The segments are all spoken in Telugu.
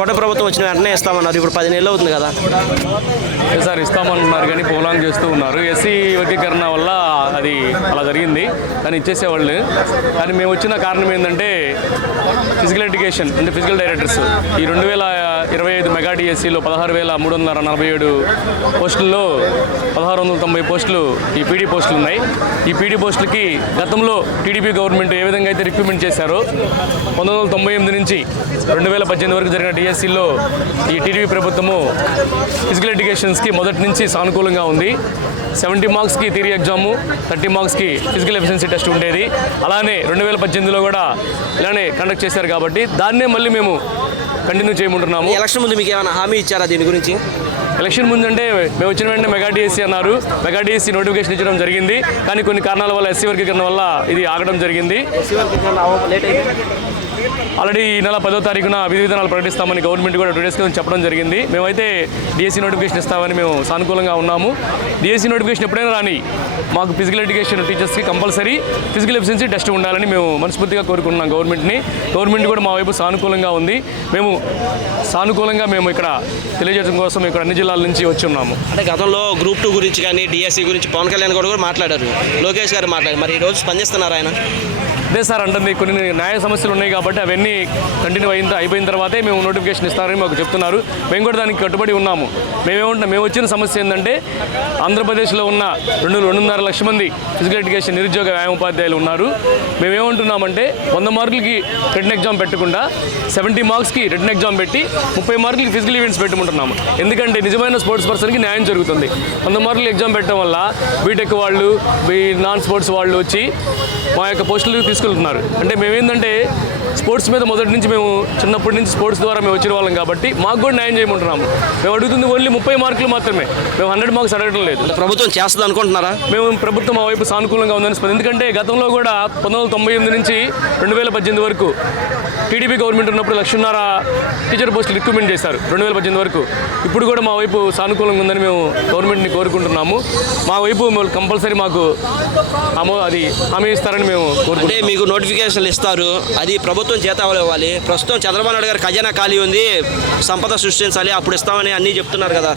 కొత్త ప్రభుత్వం వచ్చిన వెంటనే ఇస్తామన్నారు. ఇప్పుడు 10 నెలలు అవుతుంది కదా సార్. ఇస్తామంటున్నారు కానీ పోలాంగ్ చేస్తూ ఉన్నారు. ఎస్సీ వర్గీకరణ వల్ల అది అలా జరిగింది, కానీ ఇచ్చేసేవాళ్ళు. కానీ మేము వచ్చిన కారణం ఏంటంటే ఫిజికల్ ఎడ్యుకేషన్ అంటే ఫిజికల్ డైరెక్టర్స్ ఈ 2025 మెగా డిఎస్సిలో 16,347 పోస్టుల్లో 1,690 పోస్టులు ఈ పీడీ పోస్టులు ఉన్నాయి. ఈ పీడీ పోస్టులకి గతంలో టీడీపీ గవర్నమెంట్ ఏ విధంగా అయితే రిక్రూట్మెంట్ చేశారో 1998 నుంచి 2018 వరకు జరిగిన డిఎస్సిలో ఈ టీడీపీ ప్రభుత్వము ఫిజికల్ ఎడ్యుకేషన్స్కి మొదటి నుంచి సానుకూలంగా ఉంది. 70 మార్క్స్కి థియరీ ఎగ్జాము, 30 మార్క్స్కి ఫిజికల్ ఎఫిషియన్సీ టెస్ట్ ఉండేది. అలానే 2018లో కూడా ఇలానే కండక్ట్ చేశారు కాబట్టి దాన్నే మళ్ళీ మేము కంటిన్యూ చేయమంటున్నాము. ఎలక్షన్ ముందు మీకు ఏమైనా హామీ ఇచ్చారా దీని గురించి? ఎలక్షన్ ముందు అంటే మేము వచ్చిన వెంటనే మెగా డిఎస్సీ అన్నారు. మెగా డిఎస్సీ నోటిఫికేషన్ ఇచ్చడం జరిగింది, కానీ కొన్ని కారణాల వల్ల ఎస్సీ వర్గీకరణ వల్ల ఇది ఆగడం జరిగింది. ఆల్రెడీ ఈ నెల 10వ తారీఖున విధి విధానాలు ప్రకటిస్తామని గవర్నమెంట్ కూడా 2 డేస్ క్రితం చెప్పడం జరిగింది. మేమైతే డిఎస్సీ నోటిఫికేషన్ ఇస్తామని మేము సానుకూలంగా ఉన్నాము. డిఎస్సీ నోటిఫికేషన్ ఎప్పుడైనా రాని మాకు ఫిజికల్ ఎడ్యుకేషన్ టీచర్స్కి కంపల్సరీ ఫిజికల్ ఎఫిషియన్సీ టెస్ట్ ఉండాలని మేము మనస్ఫూర్తిగా కోరుకుంటున్నాం గవర్నమెంట్ని. గవర్నమెంట్ కూడా మా వైపు సానుకూలంగా ఉంది. మేము సానుకూలంగా ఇక్కడ తెలియజేయడం కోసం ఇక్కడ అన్ని జిల్లాల నుంచి వచ్చి ఉన్నాము. అంటే గతంలో గ్రూప్ 2 గురించి కానీ డిఎస్సీ గురించి పవన్ కళ్యాణ్ కూడా మాట్లాడారు, లోకేష్ గారు మాట్లాడారు. మరి ఈరోజు స్పందిస్తున్నారు ఆయన? అదే సార్ అంటుంది, కొన్ని న్యాయ సమస్యలు ఉన్నాయి కాబట్టి అవన్నీ కంటిన్యూ అయిపోయిన తర్వాతే మేము నోటిఫికేషన్ ఇస్తారని మాకు చెప్తున్నారు. మేము కూడా దానికి కట్టుబడి ఉన్నాము. మేము వచ్చిన సమస్య ఏంటంటే ఆంధ్రప్రదేశ్లో ఉన్న 2.5 లక్షల మంది ఫిజికల్ ఎడ్యుకేషన్ నిరుద్యోగ వ్యాయామోపాధ్యాయులు ఉన్నారు. మేమేమంటున్నామంటే 100 మార్కులకి రిటన్ ఎగ్జామ్ పెట్టకుండా 70 మార్క్స్కి రిటన్ ఎగ్జామ్ పెట్టి 30 మార్కులకి ఫిజికల్ ఈవెంట్స్ పెట్టుకుంటున్నాము. ఎందుకంటే నిజమైన స్పోర్ట్స్ పర్సన్కి న్యాయం జరుగుతుంది. 100 మార్కులు ఎగ్జామ్ పెట్టడం వల్ల బీటెక్ వాళ్ళు, నాన్ స్పోర్ట్స్ వాళ్ళు వచ్చి మా యొక్క పోస్టులు తీసుకెళ్తున్నారు. అంటే మేమేంటంటే స్పోర్ట్స్ మీద మొదటి నుంచి మేము చిన్నప్పటి నుంచి స్పోర్ట్స్ ద్వారా మేము వచ్చిన వాళ్ళం కాబట్టి మాకు కూడా న్యాయం చేయమంటున్నాము. మేము అడుగుతుంది ఓన్లీ 30 మార్కులు మాత్రమే, మేము 100 మార్క్స్ అడగడం లేదు. ప్రభుత్వం చేస్తుంది అనుకుంటున్నారా? మేము ప్రభుత్వం మా వైపు సానుకూలంగా ఉందని. ఎందుకంటే గతంలో కూడా 1998 నుంచి 2018 వరకు టీడీపీ గవర్నమెంట్ ఉన్నప్పుడు 1,50,000 టీచర్ పోస్టులు రిక్రూట్మెంట్ చేశారు 2018 వరకు. ఇప్పుడు కూడా మా వైపు సానుకూలంగా ఉందని మేము గవర్నమెంట్ని కోరుకుంటున్నాము. మా వైపు కంపల్సరీ మాకు అది హామీ ఇస్తారని మేము కోరుకుంటున్నాం. మీకు నోటిఫికేషన్లు ఇస్తారు, అది ప్రభుత్వం జీతాలు ఇవ్వాలి. ప్రస్తుతం చంద్రబాబు నాయుడు గారు ఖజానా ఖాళీ ఉంది, సంపద సృష్టించాలి, అప్పుడు ఇస్తామని అన్నీ చెప్తున్నారు కదా.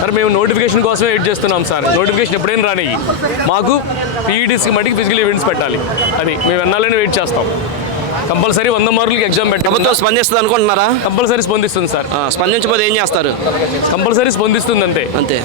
సార్ మేము నోటిఫికేషన్ కోసమే వెయిట్ చేస్తున్నాం సార్. నోటిఫికేషన్ ఎప్పుడైనా రాని మాకు పీఈటీస్కి మట్టికి ఫిజికల్ ఈవెంట్స్ పెట్టాలి, అది మేము ఎన్నాలని వెయిట్ చేస్తాం. కంపల్సరీ 100 మార్కులకి ఎగ్జామ్ పెట్టి ప్రభుత్వం స్పందిస్తుంది అనుకుంటున్నారా? కంపల్సరీ స్పందిస్తుంది సార్. స్పందించకపోతే ఏం చేస్తారు? కంపల్సరీ స్పందిస్తుంది అంతే.